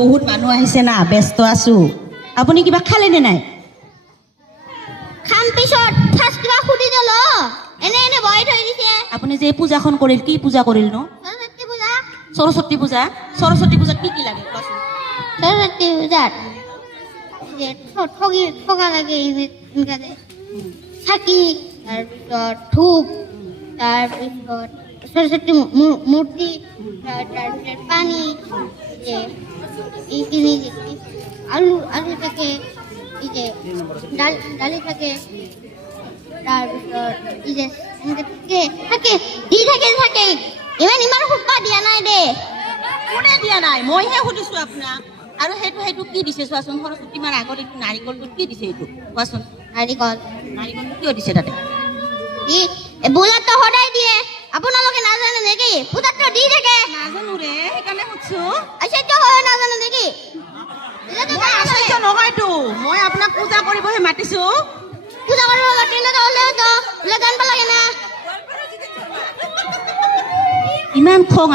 বহুত মানুহ আহিছে না, ব্যস্ত আছো। আপুনি কিবা খালে নে নাই? খাম পিছত ফাৰ্ষ্ট কিবা সুধি দিল এনে বহি থৈ দিছে। আপুনি যে পূজাখন কৰিল, কি পূজা কৰিল নো? সৰস্বতী পূজা। সৰস্বতী পূজা। সৰস্বতী পূজাত কি লাগে কোৱাচোন? সৰস্বতী পূজাত যে ঠগা লাগে এনেকৈ চাকি, তাৰপিছত ধূপ, তাৰপিছত সৰস্বতী মূৰ্তি, তাৰপিছত পানী, যে এইখিনি আলু থাকে, এই যে দালি থাকে, তাৰপিছত এই যে থাকে ইমান সুপা দিয়া নাই দে। কোনে দিয়া নাই? মইহে সুধিছো আপোনাক। আৰু সেইটো কি দিছে চোৱাচোন? সৰস্বতী মাৰ আগত এইটো নাৰিকলটো কি দিছে এইটো কোৱাচোন? নাৰিকলটো কিয় দিছে তাতে? পূজাততো সদায় দিয়ে, আপোনালোকে নাজানে নেকি? পূজাততো দি থাকে। নাজানো ৰে, সেইকাৰণে সুধছো। আশ্চৰ্য হয় নাজানে নেকি? মই আশ্চৰ্য নহয়তো, মই আপোনাক পূজা কৰিবহে মাতিছো। পূজা কৰিব মাতিলে জানিব লাগে না। ইমান খং